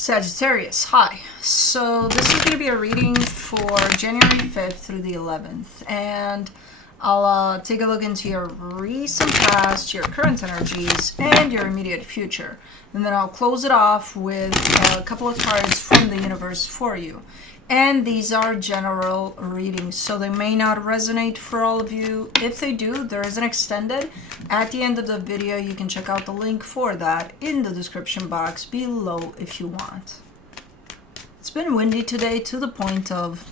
Sagittarius, hi. So this is going to be a reading for January 5th through the 11th. And I'll take a look into your recent past, your current energies, and your immediate future. And then I'll close it off with a couple of cards from the universe for you. And these are general readings, so they may not resonate for all of you. If they do, there is an extended. At the end of the video, you can check out the link for that in the description box below if you want. It's been windy today to the point of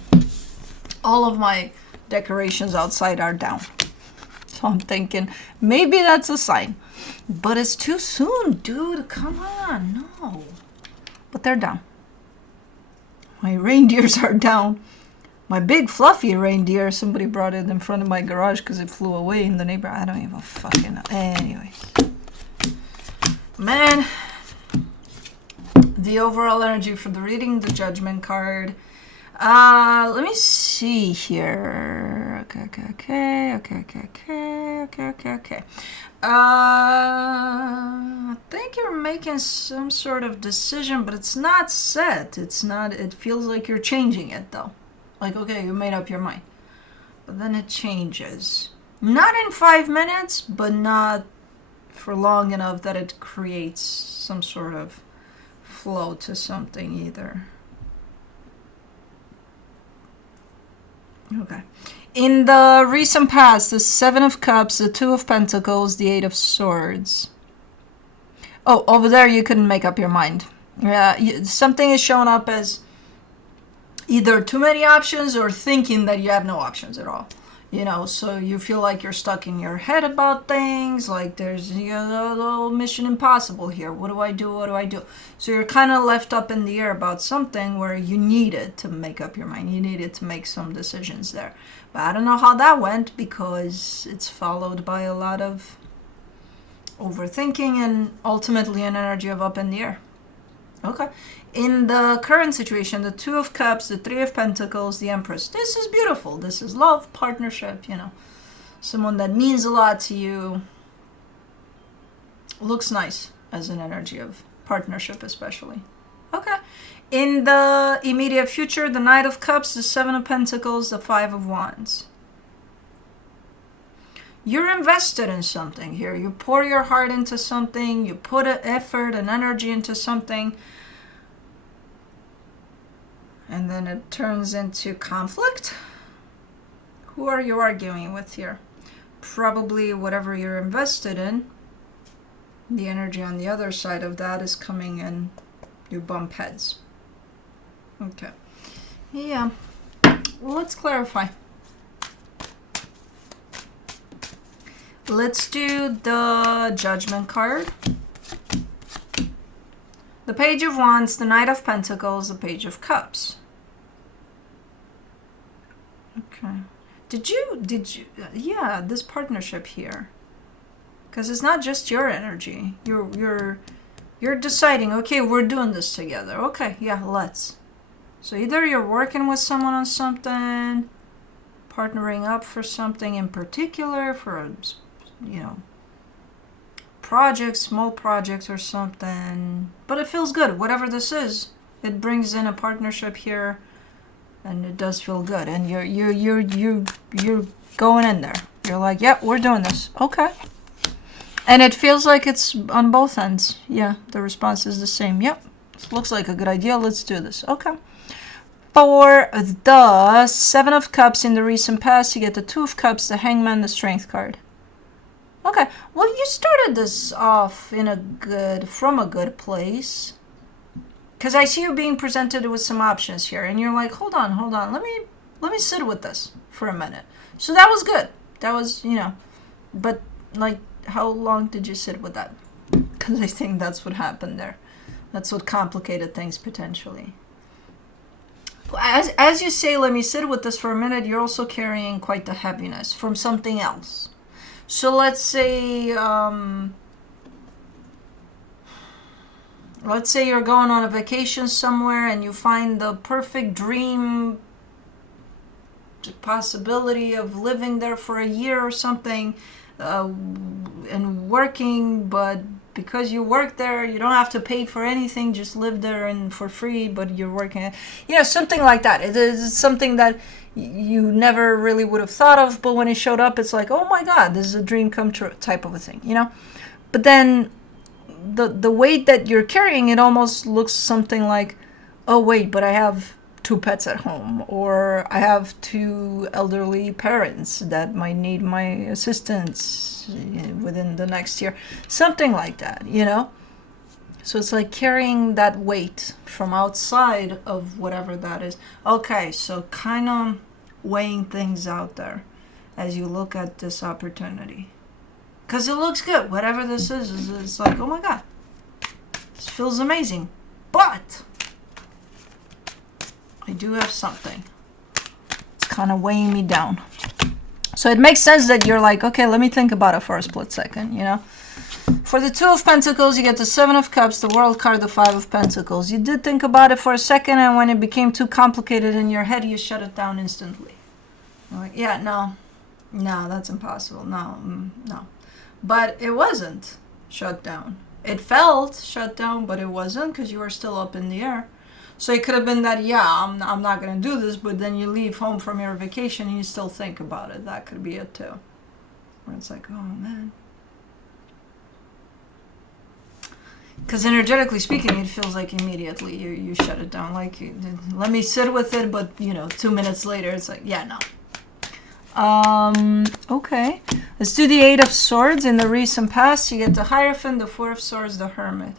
all of my decorations outside are down. So I'm thinking maybe that's a sign. But it's too soon, dude. Come on, no. But they're down. My reindeers are down. My big fluffy reindeer, somebody brought it in front of my garage because it flew away in the neighborhood. I don't even fucking know. Anyways. Man. The overall energy for the reading, the judgment card. Let me see here. Okay. I think you're making some sort of decision, but it's not set. It feels like you're changing it though. Like, okay, you made up your mind. But then it changes. Not in 5 minutes, but not for long enough that it creates some sort of flow to something either. Okay. In the recent past, the Seven of Cups, the Two of Pentacles, the Eight of Swords. Oh, over there you couldn't make up your mind. Yeah, something is showing up as either too many options or thinking that you have no options at all. You know, so you feel like you're stuck in your head about things, like there's a Mission Impossible here. What do I do? What do I do? So you're kind of left up in the air about something where you needed to make up your mind. You needed to make some decisions there. But I don't know how that went because it's followed by a lot of overthinking and ultimately an energy of up in the air. Okay. In the current situation, the Two of Cups, the Three of Pentacles, the Empress. This is beautiful. This is love, partnership, you know. Someone that means a lot to you. Looks nice as an energy of partnership especially. Okay. In the immediate future, the Knight of Cups, the Seven of Pentacles, the Five of Wands. You're invested in something here. You pour your heart into something. You put an effort and energy into something. And then it turns into conflict. Who are you arguing with here? Probably whatever you're invested in. The energy on the other side of that is coming in. You bump heads. Okay. Yeah. Well, let's clarify. Let's do the Judgment card. The Page of Wands, the Knight of Pentacles, the Page of Cups. Okay. Did you, yeah, this partnership here. Because it's not just your energy. You're deciding, okay, we're doing this together. Okay, yeah, let's. So either you're working with someone on something, partnering up for something in particular, for a, you know, project, small projects or something, but it feels good. Whatever this is, it brings in a partnership here, and it does feel good. And you're going in there. You're like, yep, we're doing this. Okay. And it feels like it's on both ends. Yeah, the response is the same. Yep, this looks like a good idea. Let's do this. Okay. For the Seven of Cups in the recent past, you get the Two of Cups, the Hangman, the Strength card. Okay, well, you started this off in from a good place. Because I see you being presented with some options here, and you're like, hold on, let me sit with this for a minute. So that was good. That was, you know, but like, how long did you sit with that? Because I think that's what happened there. That's what complicated things potentially. As you say, let me sit with this for a minute, you're also carrying quite the heaviness from something else. So let's say you're going on a vacation somewhere and you find the perfect dream possibility of living there for a year or something, and working, but because you work there, you don't have to pay for anything, just live there and for free, but you're working, something like that. It is something that you never really would have thought of, but when it showed up, it's like, oh my God, this is a dream come true type of a thing, But then the weight that you're carrying, it almost looks something like, oh wait, but I have 2 pets at home, or I have 2 elderly parents that might need my assistance within the next year, something like that, So it's like carrying that weight from outside of whatever that is. Okay, so kind of weighing things out there as you look at this opportunity. Because it looks good. Whatever this is, it's like, oh my God, this feels amazing. But I do have something. It's kind of weighing me down. So it makes sense that you're like, okay, let me think about it for a split second, For the 2 of Pentacles, you get the 7 of Cups, the World card, the 5 of Pentacles. You did think about it for a second, and when it became too complicated in your head, you shut it down instantly. You're like, yeah, no, that's impossible. No. But it wasn't shut down. It felt shut down, but it wasn't, because you were still up in the air. So it could have been that, I'm not going to do this, but then you leave home from your vacation and you still think about it. That could be it too. Where it's like, oh man. Because energetically speaking, it feels like immediately you shut it down. Like, let me sit with it, but 2 minutes later, it's like, yeah, no. Okay. Let's do the 8 of Swords. In the recent past, you get the Hierophant, the 4 of Swords, the Hermit.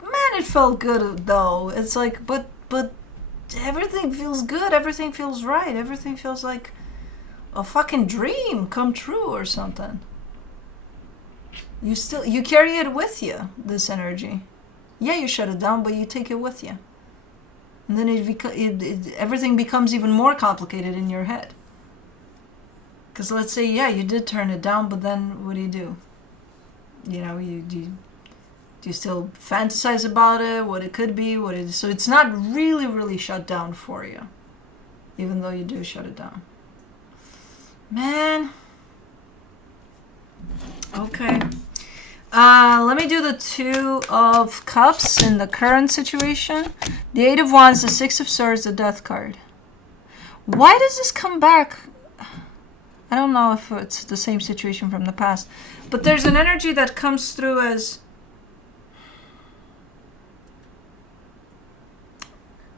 Man, it felt good though. It's like, but everything feels good. Everything feels right. Everything feels like a fucking dream come true or something. You carry it with you, this energy. Yeah, you shut it down, but you take it with you. And then everything becomes even more complicated in your head. Because let's say, yeah, you did turn it down, but then what do? Do you still fantasize about it, what it could be, what it is? So it's not really, really shut down for you, even though you do shut it down. Man. Okay. Let me do the 2 of Cups in the current situation. The 8 of Wands, the 6 of Swords, the Death card. Why does this come back? I don't know if it's the same situation from the past, but there's an energy that comes through as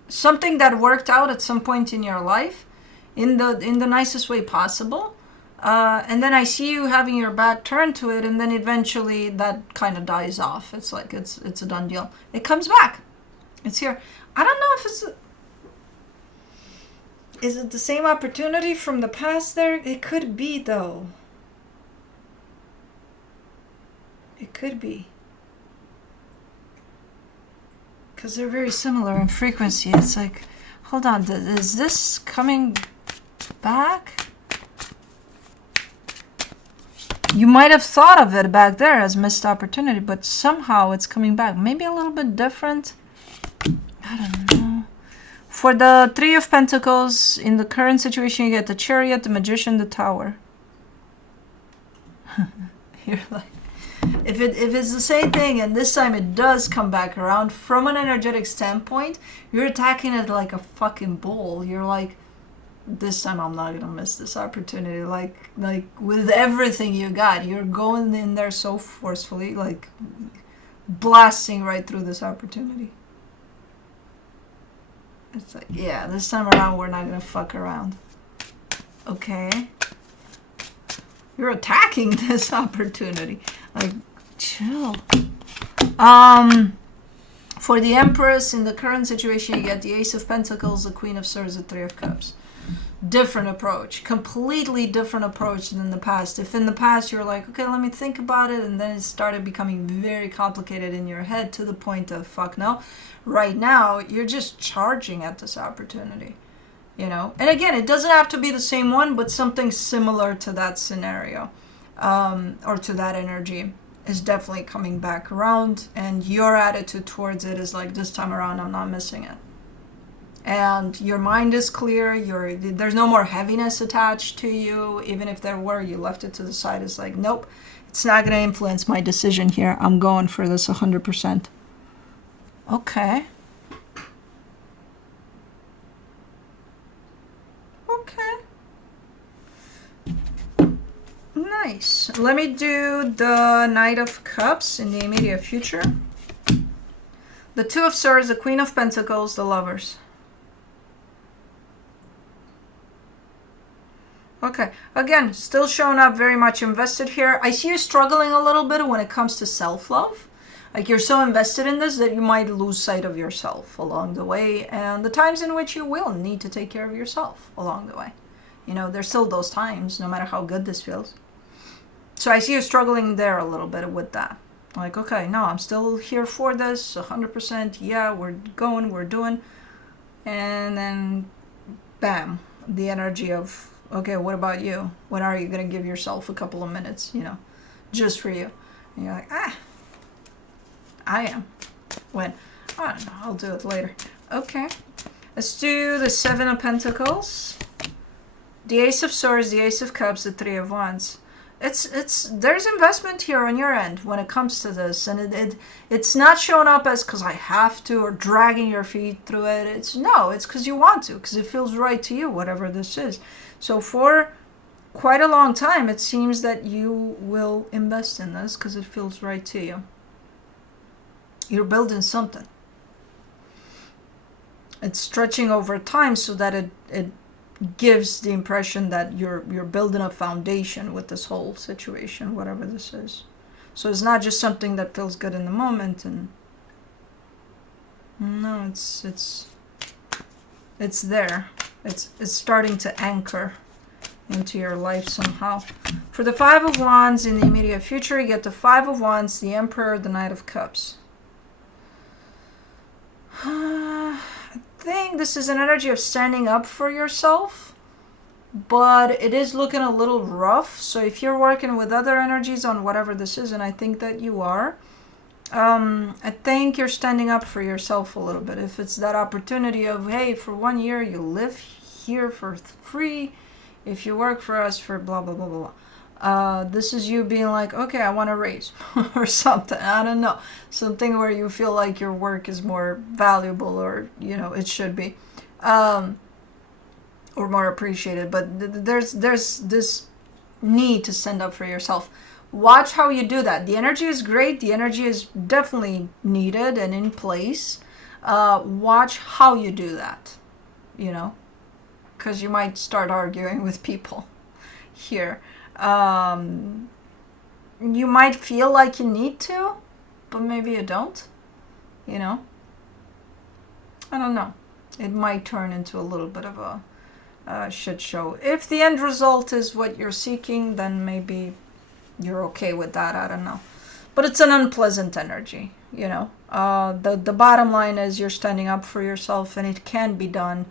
something that worked out at some point in your life in the nicest way possible. And then I see you having your back turned to it, and then eventually that kind of dies off. It's like it's a done deal. It comes back. It's here. I don't know if is it the same opportunity from the past there? It could be though. It could be. Because they're very similar in frequency. It's like, hold on, is this coming back? You might have thought of it back there as missed opportunity, but somehow it's coming back. Maybe a little bit different. I don't know. For the 3 of Pentacles, in the current situation, you get the Chariot, the Magician, the Tower. You're like, if it's the same thing, and this time it does come back around, from an energetic standpoint, you're attacking it like a fucking bull. You're like, this time I'm not gonna miss this opportunity. Like with everything you got, you're going in there so forcefully, like blasting right through this opportunity. It's like, yeah, this time around we're not gonna fuck around. Okay. You're attacking this opportunity. Like, chill. For the Empress, in the current situation, you get the Ace of Pentacles, the Queen of Swords, the 3 of Cups. Different approach. Completely different approach than the past. If in the past you're like, okay, let me think about it, and then it started becoming very complicated in your head to the point of, fuck no. Right now, you're just charging at this opportunity. And again, it doesn't have to be the same one, but something similar to that scenario, or to that energy is definitely coming back around, and your attitude towards it is like, this time around I'm not missing it. and your mind is clear. There's no more heaviness attached to you. Even if there were, you left it to the side. It's like, nope, it's not going to influence my decision here. I'm going for this 100%. Okay. Okay. Nice. Let me do the Knight of Cups in the immediate future. The Two of Swords, the Queen of Pentacles, the Lovers. Okay, again, still showing up very much invested here. I see you struggling a little bit when it comes to self-love. Like you're so invested in this that you might lose sight of yourself along the way, and the times in which you will need to take care of yourself along the way. You know, there's still those times, no matter how good this feels. So I see you struggling there a little bit with that. Like, okay, no, I'm still here for this, 100%. Yeah, we're going, we're doing. And then, bam, the energy of, okay, what about you? When are you going to give yourself a couple of minutes, you know, just for you? And you're like, I am. When? I don't know, I'll do it later. Okay, let's do the Seven of Pentacles, the Ace of Swords, the Ace of Cups, the Three of Wands. There's investment here on your end when it comes to this, and it's not showing up as because I have to or dragging your feet through it. It's because you want to, because it feels right to you, whatever this is. So for quite a long time, it seems that you will invest in this because it feels right to you. You're building something. It's stretching over time so that it gives the impression that you're building a foundation with this whole situation, whatever this is. So it's not just something that feels good in the moment, and no, it's there. It's starting to anchor into your life somehow. For the Five of Wands in the immediate future, you get the Five of Wands, the Emperor, the Knight of Cups. I think this is an energy of standing up for yourself, but it is looking a little rough. So if you're working with other energies on whatever this is, and I think that you are, I think you're standing up for yourself a little bit. If it's that opportunity of, hey, for 1 year you live here for free, if you work for us for blah blah blah blah, this is you being like, okay, I want to raise or something. I don't know, something where you feel like your work is more valuable, or you know, it should be, or more appreciated. But there's this need to stand up for yourself. Watch how you do that. The energy is great. The energy is definitely needed and in place. Watch how you do that, you know, because you might start arguing with people here. You might feel like you need to, but maybe you don't, you know. I don't know. It might turn into a little bit of a shit show. If the end result is what you're seeking, then maybe you're okay with that. I don't know. But it's an unpleasant energy, you know. The bottom line is you're standing up for yourself, and it can be done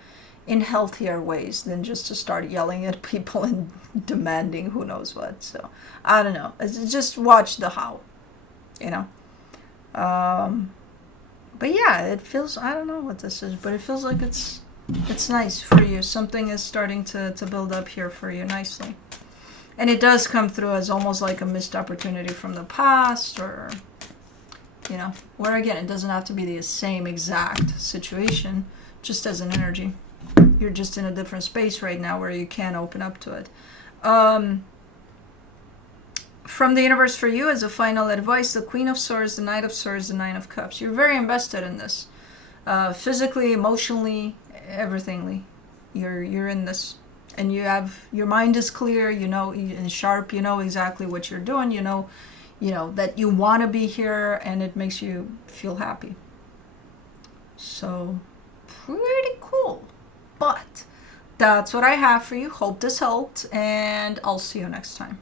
in healthier ways than just to start yelling at people and demanding who knows what. So I don't know. It's just watch the how, you know. But yeah, it feels, I don't know what this is, but it feels like it's nice for you. Something is starting to build up here for you nicely. And it does come through as almost like a missed opportunity from the past, or, you know, where again, it doesn't have to be the same exact situation, just as an energy. You're just in a different space right now where you can open up to it. From the universe for you as a final advice, the Queen of Swords, the Knight of Swords, the Nine of Cups. You're very invested in this. Physically, emotionally, everythingly. You're in this. And you have, your mind is clear, you know, and sharp, you know exactly what you're doing, you know that you want to be here, and it makes you feel happy. So, pretty cool. But that's what I have for you. Hope this helped, and I'll see you next time.